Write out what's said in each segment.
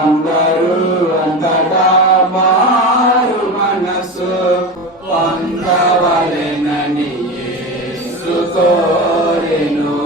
అందరూ అంతటా మారు మనసు పొందవలెనని యేసు కోరెను.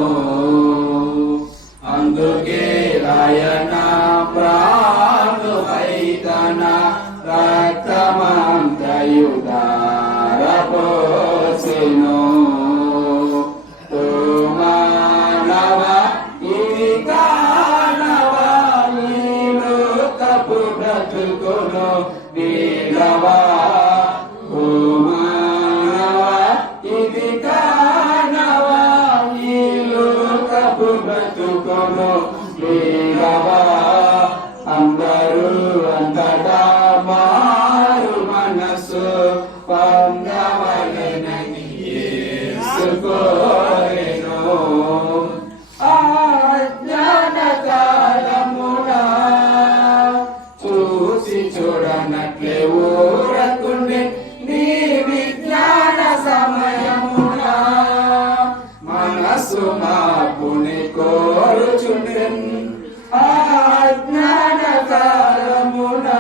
కోరుచుండెన్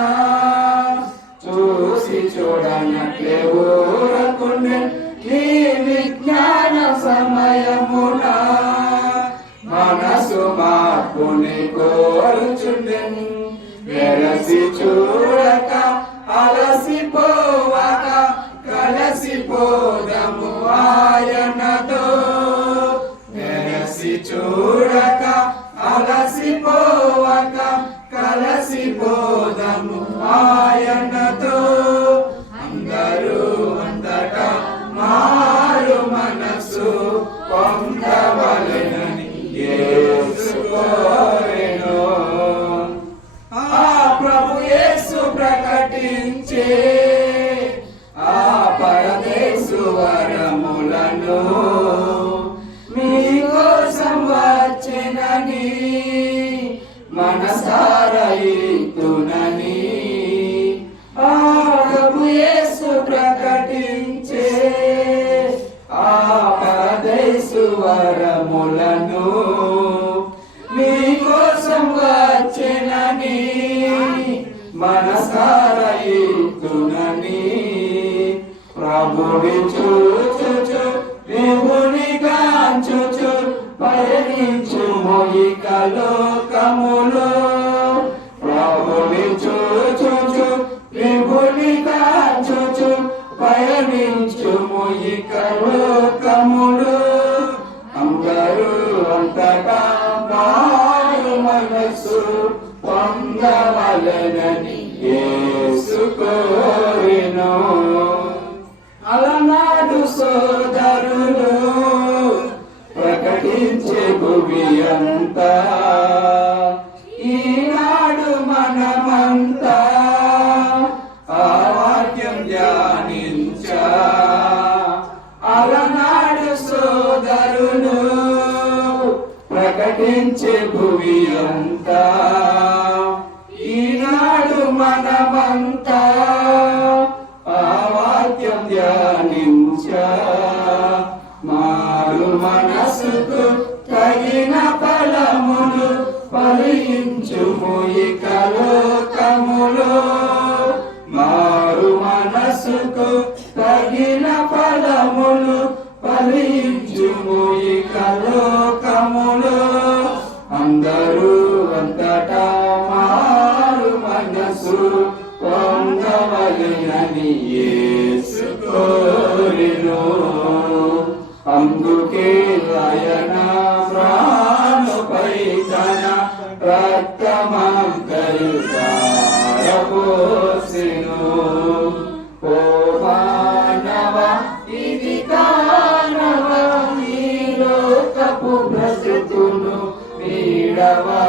చూసి చూడనట్లే ఊరకుండే నీ విజ్ఞాన సమయమునా మనసు మార్పుని కోరుచుండెన్ వెరసి చూడక అలసిపోవక కలసిపోదము ఆయనతో. వెరసి చూడక అలసిపోవక కలసిపోదము ఆయనతో. అందరూ అంతటా మారు మనసు పొందవలెనని ఏసుకోరెను ఆ ప్రభు యేసు ప్రకటించే ఆ పరదేశు వరములను మీకోసం వచ్చెనని మనసారయితునని ప్రభుని చూచుచు విభుని కాంచుచు పయనించు మొయిక లోకములో. పొందవలెనని అలనాడు సోదరులు ప్రకటించే భువి అంతా. ఈనాడు మనమంతా ఆ వాక్యం ధ్యానించా. అలనాడు సోదరులు ప్రకటించే భువి అంతా. మనమంతా ఆ వాక్యం ధ్యానించా. మారు మనసుకు తగిన ఫలములు ఫలించుము ఇక లోకములో. మారు మనసుకు తగిన ఫలములు ఫలించుము ఇక లోకములో. అందరూ అంతటా మారు మనసు. పొందవలెనని యేసు కోరెను. అందుకే లయన ప్రాణుపై తన రక్తమంతయుపోసెను ఓ మానవ ఇది కానవ ఈ లోకపు బ్రతుకును వీడవా